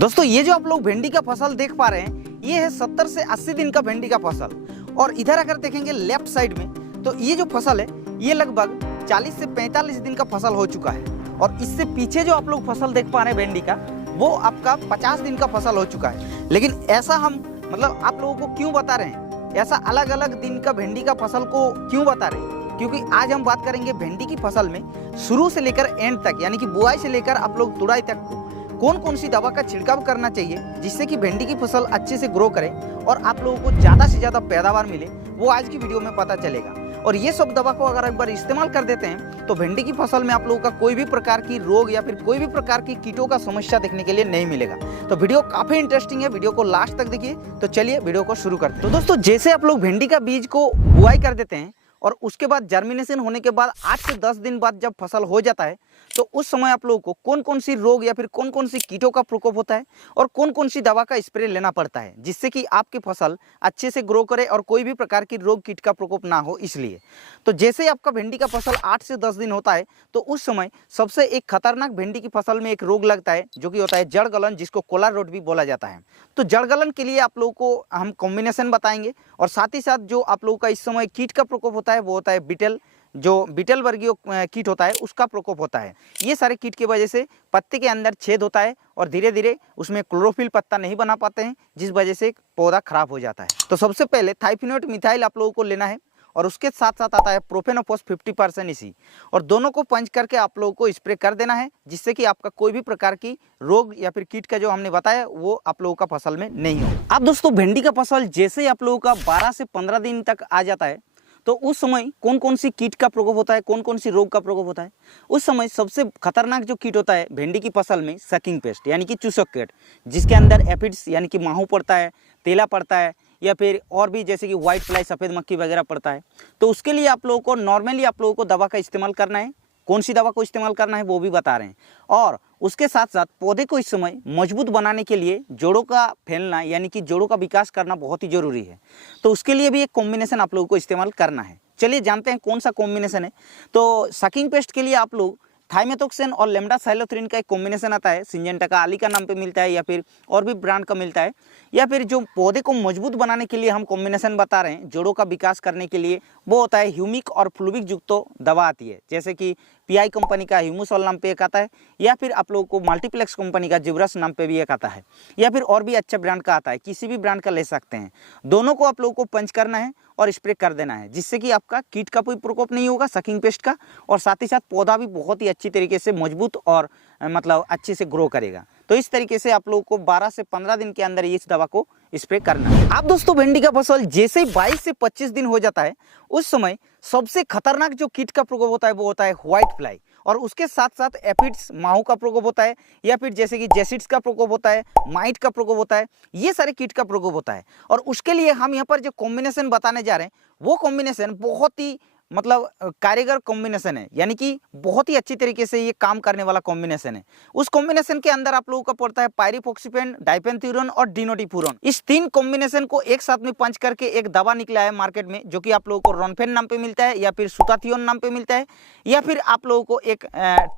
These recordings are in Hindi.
दोस्तों ये जो आप लोग भिंडी का फसल देख पा रहे हैं, ये है 70 से 80 दिन का भिंडी का फसल। और इधर अगर देखेंगे लेफ्ट साइड में, तो ये जो फसल है ये लगभग 40 से 45 दिन का फसल हो चुका है। और इससे पीछे जो आप लोग फसल देख पा रहे हैं भिंडी का, वो आपका 50 दिन का फसल हो चुका है। लेकिन ऐसा हम आप लोगों को क्यों बता रहे हैं, ऐसा अलग अलग दिन का भिंडी का फसल को क्यों बता रहे हैं, क्योंकि आज हम बात करेंगे भिंडी की फसल में शुरू से लेकर एंड तक, यानी कि बुआई से लेकर आप लोग तुड़ाई तक कौन कौन सी दवा का छिड़काव करना चाहिए जिससे कि भिंडी की फसल अच्छे से ग्रो करे और आप लोगों को ज़्यादा से ज़्यादा पैदावार मिले, वो आज की वीडियो में पता चलेगा। और ये सब दवा को अगर एक बार इस्तेमाल कर देते हैं तो भिंडी की फसल में आप लोगों का कोई भी प्रकार की रोग या फिर कोई भी प्रकार की कीटों का समस्या देखने के लिए नहीं मिलेगा। तो वीडियो काफ़ी इंटरेस्टिंग है, वीडियो को लास्ट तक देखिए। तो चलिए वीडियो को शुरू करते हैं। तो दोस्तों जैसे आप लोग भिंडी का बीज को बुआई कर देते हैं और उसके बाद जर्मिनेशन होने के बाद 8 से 10 दिन बाद जब फसल हो जाता है, तो उस समय आप लोगों को कौन कौन सी रोग या फिर कौन कौन सी कीटों का प्रकोप होता है और कौन कौन सी दवा का स्प्रे लेना पड़ता है जिससे कि आपकी फसल अच्छे से ग्रो करे और कोई भी प्रकार की रोग कीट का प्रकोप ना हो। इसलिए तो जैसे ही आपका भिंडी का फसल 8 से 10 दिन होता है, तो उस समय सबसे एक खतरनाक भिंडी की फसल में एक रोग लगता है जो कि होता है जड़ गलन, जिसको कोला रोड भी बोला जाता है। तो जड़ गलन के लिए आप लोगों को हम कॉम्बिनेशन बताएंगे और साथ ही साथ जो आप लोगों का इस समय कीट का प्रकोप होता है वो होता है बीटल, जो बीटल वर्गीय कीट होता है उसका प्रकोप होता है। ये सारे कीट की वजह से पत्ते के अंदर छेद होता है और धीरे धीरे उसमें क्लोरोफिल पत्ता नहीं बना पाते हैं, जिस वजह से पौधा खराब हो जाता है। तो सबसे पहले थाइफिनोएट मिथाइल आप लोगों को लेना है और उसके साथ साथ आता है प्रोफेनोफॉस 50% इसी, और दोनों को पंच करके आप लोगों को स्प्रे कर देना है जिससे कि आपका कोई भी प्रकार की रोग या फिर कीट का जो हमने बताया वो आप लोगों का फसल में नहीं हो। अब दोस्तों भिंडी का फसल जैसे ही आप लोगों का 12 से 15 दिन तक आ जाता है, तो उस समय कौन कौन सी कीट का प्रकोप होता है, कौन कौन सी रोग का प्रकोप होता है। उस समय सबसे खतरनाक जो कीट होता है भिंडी की फसल में सकिंग पेस्ट यानी कि चूसक कीट, जिसके अंदर एफिड्स यानी कि माहू पड़ता है, तेला पड़ता है या फिर और भी जैसे कि व्हाइट फ्लाई, सफ़ेद मक्खी वगैरह पड़ता है। तो उसके लिए आप लोगों को नॉर्मली आप लोगों को दवा का इस्तेमाल करना है। कौन सी दवा को इस्तेमाल करना है वो भी बता रहे हैं। और उसके साथ साथ पौधे को इस समय मजबूत बनाने के लिए जोड़ों का फैलना यानी कि जोड़ों का विकास करना बहुत ही ज़रूरी है। तो उसके लिए भी एक कॉम्बिनेशन आप लोगों को इस्तेमाल करना है। चलिए जानते हैं कौन सा कॉम्बिनेशन है। तो सकिंग पेस्ट के लिए आप लोग थाइमेथोक्सेन और लेम्डा साइलोथ्रिन का एक कॉम्बिनेशन आता है, सिंजेंटा का आली का नाम पे मिलता है या फिर और भी ब्रांड का मिलता है। या फिर जो पौधे को मजबूत बनाने के लिए हम कॉम्बिनेशन बता रहे हैं जोड़ों का विकास करने के लिए, वो होता है ह्यूमिक और फ्लूविक युक्त दवा आती है, जैसे कि पीआई कंपनी का ह्यूमुसॉल नाम पे एक आता है, या फिर आप लोगों को मल्टीप्लेक्स कंपनी का जिब्रस नाम पे भी एक आता है, या फिर और भी अच्छा ब्रांड का आता है, किसी भी ब्रांड का ले सकते हैं। दोनों को आप लोगों को पंच करना है और स्प्रे कर देना है जिससे कि आपका कीट का कोई प्रकोप नहीं होगा सकिंग पेस्ट का, और साथ ही साथ पौधा भी बहुत ही अच्छी तरीके से मजबूत और अच्छे से ग्रो करेगा। तो इस तरीके से आप लोगों को 12 से 15 दिन के अंदर इस दवा को स्प्रे करना है। अब दोस्तों भिंडी का फसल जैसे ही 22 से 25 दिन हो जाता है, उस समय सबसे खतरनाक जो कीट का प्रकोप होता है वो होता है व्हाइट फ्लाई, और उसके साथ साथ एफिड्स, माहू का प्रकोप होता है, या फिर जैसे कि जेसिड्स का प्रकोप होता है, माइट का प्रकोप होता है, ये सारे कीट का प्रकोप होता है। और उसके लिए हम यहाँ पर जो कॉम्बिनेशन बताने जा रहे हैं वो कॉम्बिनेशन बहुत ही कारीगर कॉम्बिनेशन है, यानी कि बहुत ही अच्छी तरीके से ये काम करने वाला कॉम्बिनेशन है। उस कॉम्बिनेशन के अंदर आप लोगों का पड़ता है पायरिफॉक्सीपेन, डाइपेंथ्यूरन और डिनोटिफुरन। इस 3 कॉम्बिनेशन को एक साथ में पंच करके एक दवा निकला है मार्केट में, जो कि आप लोगों को रोनफेन नाम पे मिलता है, या फिर सुताथियोन नाम पे मिलता है, या फिर आप लोगों को एक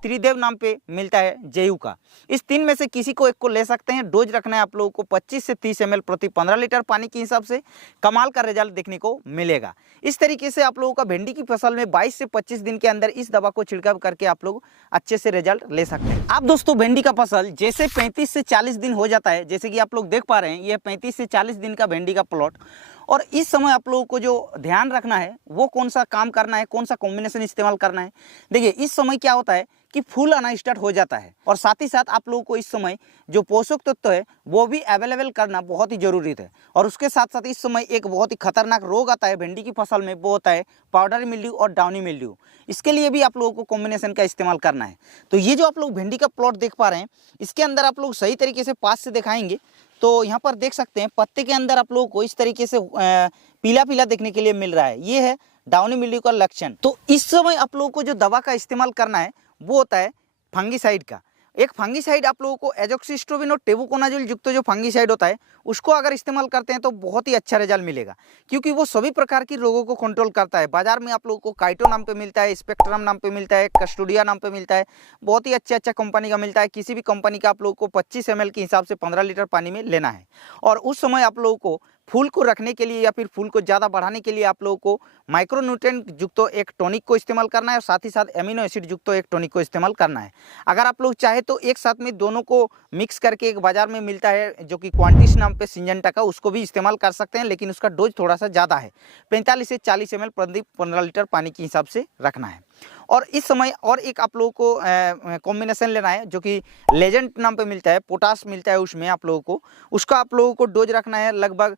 त्रिदेव नाम पे मिलता है जेयू का। इस 3 में से किसी को एक को ले सकते हैं। डोज रखना है आप लोगों को 25 से 30 ml प्रति 15 लीटर पानी के हिसाब से। कमाल का रिजल्ट देखने को मिलेगा। इस तरीके से आप लोगों का भिंडी की फसल में 22 से 25 दिन के अंदर इस दवा को छिड़काव करके आप लोग अच्छे से रिजल्ट ले सकते हैं। अब दोस्तों भिंडी का फसल जैसे 35 से 40 दिन हो जाता है, जैसे कि आप लोग देख पा रहे हैं, यह 35 से 40 दिन का भिंडी का प्लॉट, और इस समय आप लोगों को जो ध्यान रखना है वो कौन सा काम करना है, कौन सा कॉम्बिनेशन इस्तेमाल करना है। देखिए इस समय क्या होता है कि फूल आना स्टार्ट हो जाता है, और साथ ही साथ आप लोगों को इस समय जो पोषक तत्व है वो भी अवेलेबल करना बहुत ही जरूरी है। और उसके साथ साथ इस समय एक बहुत ही खतरनाक रोग आता है भिंडी की फसल में, वो होता है पाउडर मिल्ड्यू और डाउनी मिल्ड्यू। इसके लिए भी आप लोगों को कॉम्बिनेशन का इस्तेमाल करना है। तो ये जो आप लोग भिंडी का प्लॉट देख पा रहे हैं, इसके अंदर आप लोग सही तरीके से पास से दिखाएंगे तो यहाँ पर देख सकते हैं पत्ते के अंदर आप लोगों को इस तरीके से पीला पीला देखने के लिए मिल रहा है। ये है डाउनी मिल्ड्यू का लक्षण। तो इस समय आप लोगों को जो दवा का इस्तेमाल करना है वो होता है फंगिसाइड का। एक फंगीसाइड आप लोगों को एजोक्सिस्ट्रोबिन और टेबुकोनाजोल युक्त जो फंगीसाइड होता है उसको अगर इस्तेमाल करते हैं तो बहुत ही अच्छा रिजल्ट मिलेगा, क्योंकि वो सभी प्रकार की रोगों को कंट्रोल करता है। बाजार में आप लोगों को काइटो नाम पे मिलता है, स्पेक्ट्रम नाम पे मिलता है, कस्टोडिया नाम पे मिलता है, बहुत ही अच्छा कंपनी का मिलता है। किसी भी कंपनी का आप लोगों को 25 ml के हिसाब से 15 लीटर पानी में लेना है। और उस समय आप लोगों को फूल को रखने के लिए या फिर फूल को ज़्यादा बढ़ाने के लिए आप लोगों को माइक्रोन्यूट्रिएंट युक्त तो एक टॉनिक को इस्तेमाल करना है और साथ ही साथ एमिनो एसिड युक्त तो एक टॉनिक को इस्तेमाल करना है। अगर आप लोग चाहे तो एक साथ में दोनों को मिक्स करके एक बाजार में मिलता है जो कि क्वांटिस नाम पे सिंजेंटा का, उसको भी इस्तेमाल कर सकते हैं, लेकिन उसका डोज थोड़ा सा ज़्यादा है। 45 से 40 ml प्रति 15 लीटर पानी के हिसाब से रखना है। और इस समय और एक आप लोगों को कॉम्बिनेशन लेना है जो कि लेजेंड नाम पे मिलता है, पोटास मिलता है उसमें आप लोगों को, उसका आप लोगों को डोज रखना है लगभग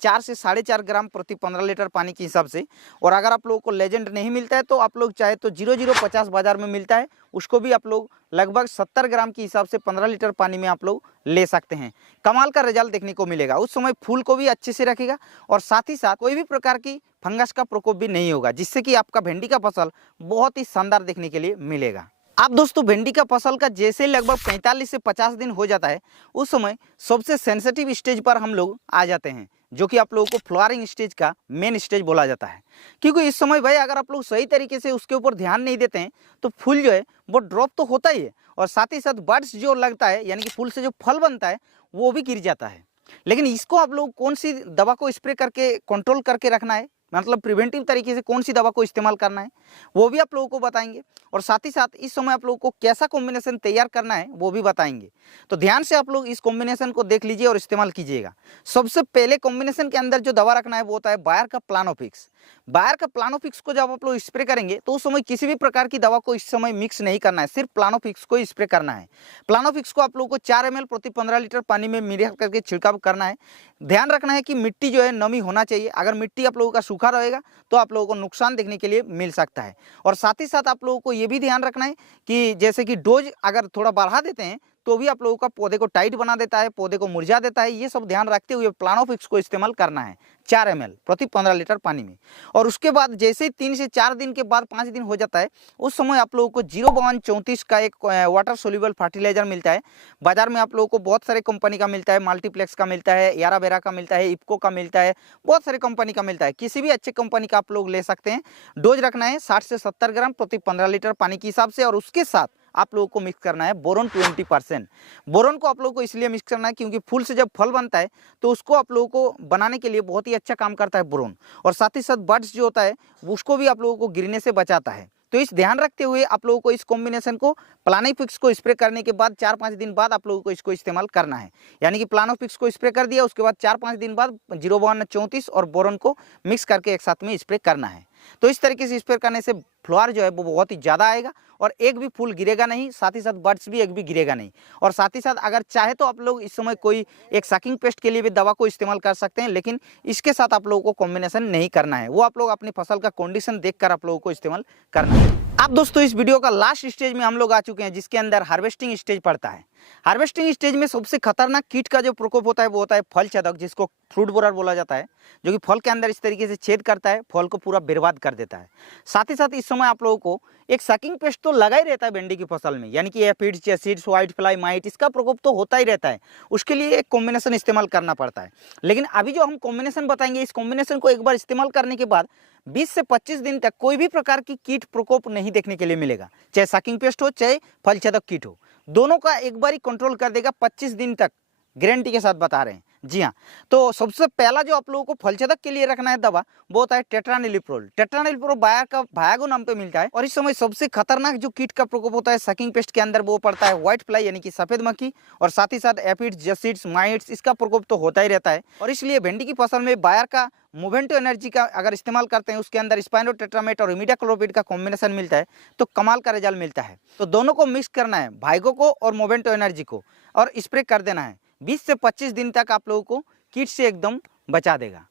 4 से 4.5 ग्राम प्रति 15 लीटर पानी के हिसाब से। और अगर आप लोगों को लेजेंड नहीं मिलता है तो आप लोग चाहे तो 0050 बाजार में मिलता है, उसको भी आप लोग लगभग 70 ग्राम के हिसाब से 15 लीटर पानी में आप लोग ले सकते हैं। कमाल का रिजल्ट देखने को मिलेगा। उस समय फूल को भी अच्छे से रखेगा और साथ ही साथ कोई भी प्रकार की फंगस का प्रकोप भी नहीं होगा, जिससे कि आपका भिंडी का फसल बहुत ही शानदार देखने के लिए मिलेगा। आप दोस्तों भिंडी का फसल का जैसे लगभग 45 से 50 दिन हो जाता है, उस समय सबसे सेंसिटिव स्टेज पर हम लोग आ जाते हैं, जो कि आप लोगों को फ्लावरिंग स्टेज का मेन स्टेज बोला जाता है। क्योंकि इस समय भाई अगर आप लोग सही तरीके से उसके ऊपर ध्यान नहीं देते हैं तो फूल जो है वो ड्रॉप तो होता ही है और साथ ही साथ बर्ड्स जो लगता है यानी कि फूल से जो फल बनता है वो भी गिर जाता है। लेकिन इसको आप लोग कौन सी दवा को स्प्रे करके कंट्रोल करके रखना है, मतलब प्रिवेंटिव तरीके से कौन सी दवा को इस्तेमाल करना है, वो भी आप लोगों को बताएंगे। और साथ ही साथ इस समय आप लोगों को कैसा कॉम्बिनेशन तैयार करना है वो भी बताएंगे। तो ध्यान से आप लोग इस कॉम्बिनेशन को देख लीजिए और इस्तेमाल कीजिएगा। सबसे पहले कॉम्बिनेशन के अंदर जो दवा रखना है वो होता है बायर का प्लानोफिक्स। बायर का प्लानोफिक्स को जब आप लोग स्प्रे करेंगे तो उस समय किसी भी प्रकार की दवा को इस समय मिक्स नहीं करना है, सिर्फ प्लानोफिक्स को स्प्रे करना है। प्लानोफिक्स को आप लोगों को 4 ml प्रति 15 लीटर पानी में मिला करके छिड़काव करना है। ध्यान रखना है कि मिट्टी जो है नमी होना चाहिए। अगर मिट्टी आप लोगों का सूखा रहेगा तो आप लोगों को नुकसान देखने के लिए मिल सकता है। और साथ ही साथ आप लोगों को ये भी ध्यान रखना है कि जैसे कि डोज अगर थोड़ा बढ़ा देते हैं तो भी आप लोगों का पौधे को टाइट बना देता है, पौधे को मुरझा देता है। ये सब ध्यान रखते हुए प्लानोफिक्स को इस्तेमाल करना है 4 ml प्रति 15 लीटर पानी में। और उसके बाद जैसे ही 3 से 4 दिन के बाद 5 दिन हो जाता है, उस समय आप लोगों को 05234 का एक वाटर सोल्यूबल फर्टिलाइजर मिलता है। बाजार में आप लोगों को बहुत सारे कंपनी का मिलता है, मल्टीप्लेक्स का मिलता है, याराबेरा का मिलता है, इफ्को का मिलता है, बहुत सारे कंपनी का मिलता है। किसी भी अच्छे कंपनी का आप लोग ले सकते हैं। डोज रखना है 60 से 70 ग्राम प्रति 15 लीटर पानी के हिसाब से। और उसके साथ आप लोगों को मिक्स करना है बोरोन 20%। बोरोन को आप लोगों को इसलिए मिक्स करना है क्योंकि फूल से जब फल बनता है तो उसको आप लोगों को बनाने के लिए बहुत ही अच्छा काम करता है बोरोन। और साथ ही साथ बर्ड्स जो होता है उसको भी आप लोगों को गिरने से बचाता है। तो इस ध्यान रखते हुए आप लोगों को इस कॉम्बिनेशन को प्लानोफिक्स को स्प्रे करने के बाद 4-5 दिन बाद आप लोगों को इसको इस्तेमाल करना है। यानी कि प्लानोफिक्स को स्प्रे कर दिया, उसके बाद 4-5 दिन बाद 05234 और बोरोन को मिक्स करके एक साथ में स्प्रे करना है। तो इस तरीके से स्प्रे करने से फ्लावर जो है वो बहुत ही ज़्यादा आएगा और एक भी फूल गिरेगा नहीं, साथ ही साथ बर्ड्स भी एक भी गिरेगा नहीं। और साथ ही साथ अगर चाहे तो आप लोग इस समय कोई एक सकिंग पेस्ट के लिए भी दवा को इस्तेमाल कर सकते हैं, लेकिन इसके साथ आप लोगों को कॉम्बिनेशन नहीं करना है। वो आप लोग अपनी फसल का कंडीशन देखकर आप लोगों को इस्तेमाल करना है। अब दोस्तों इस वीडियो का लास्ट स्टेज में हम लोग आ चुके हैं, जिसके अंदर हार्वेस्टिंग स्टेज पड़ता है। हार्वेस्टिंग स्टेज में सबसे खतरनाक कीट का जो प्रकोप होता है वो होता है फल छेदक, जिसको फ्रूट बोरर बोला जाता है, जो कि फल के अंदर इस तरीके से छेद करता है, फल को पूरा बर्बाद कर देता है। साथ ही साथ इस समय आप लोगों को एक सकिंग पेस्ट तो लगा ही रहता है भिंडी की फसल में, यानी कि aphids, acids, white fly might, इसका प्रकोप तो होता ही रहता है। उसके लिए एक कॉम्बिनेशन इस्तेमाल करना पड़ता है। लेकिन अभी जो हम कॉम्बिनेशन बताएंगे, इस कॉम्बिनेशन को एक बार इस्तेमाल करने के बाद 20 से 25 दिन तक कोई भी प्रकार की कीट प्रकोप नहीं देखने के लिए मिलेगा। चाहे सकिंग पेस्ट हो चाहे फल छेदक कीट हो, दोनों का एक बार ही कंट्रोल कर देगा 25 दिन तक, गारंटी के साथ बता रहे हैं। जी हाँ, तो सबसे पहला जो आप लोगों को फल छेदक के लिए रखना है दवा वो होता है टेट्रानिलिप्रोल। टेट्रानिलिप्रोल बायर का भायागो नाम पे मिलता है। और इस समय सबसे खतरनाक जो कीट का प्रकोप होता है सकिंग पेस्ट के अंदर वो पड़ता है व्हाइट फ्लाई, यानी कि सफेद मक्खी, और साथ ही साथ एफिड्स, जैसिड्स, माइट्स, इसका प्रकोप तो होता ही रहता है। और इसलिए भिंडी की फसल में बायर का मोवेंटो एनर्जी का अगर इस्तेमाल करते हैं, उसके अंदर स्पाइनोटेट्रामेट और इमिडाक्लोपिड का कॉम्बिनेशन मिलता है, तो कमाल का रिजल्ट मिलता है। तो दोनों को मिक्स करना है, भाइगो को और मोवेंटो एनर्जी को, और स्प्रे कर देना है। 20 से 25 दिन तक आप लोगों को कीट से एकदम बचा देगा।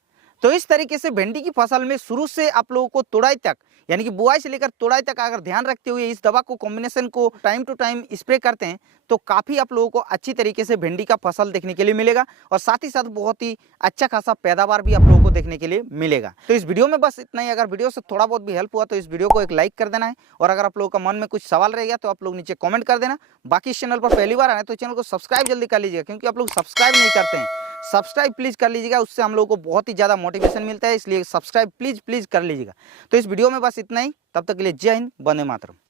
तो इस तरीके से भिंडी की फसल में शुरू से आप लोगों को तुड़ाई तक, यानी कि बुआई से लेकर तुड़ाई तक अगर ध्यान रखते हुए इस दवा को कॉम्बिनेशन को टाइम टू टाइम स्प्रे करते हैं तो काफ़ी आप लोगों को अच्छी तरीके से भिंडी का फसल देखने के लिए मिलेगा और साथ ही साथ बहुत ही अच्छा खासा पैदावार भी आप लोगों को देखने के लिए मिलेगा। तो इस वीडियो में बस इतना ही। अगर वीडियो से थोड़ा बहुत भी हेल्प हुआ तो इस वीडियो को एक लाइक कर देना है और अगर आप लोगों का मन में कुछ सवाल रह गया तो आप लोग नीचे कॉमेंट कर देना। बाकी इस चैनल पर पहली बार आए तो चैनल को सब्सक्राइब जल्दी कर लीजिएगा, क्योंकि आप लोग सब्सक्राइब नहीं करते हैं। सब्सक्राइब प्लीज़ कर लीजिएगा, उससे हम लोगों को बहुत ही ज़्यादा मोटिवेशन मिलता है, इसलिए सब्सक्राइब प्लीज़ कर लीजिएगा। तो इस वीडियो में बस इतना ही। तब तक के लिए जय हिंद, वंदे मातरम।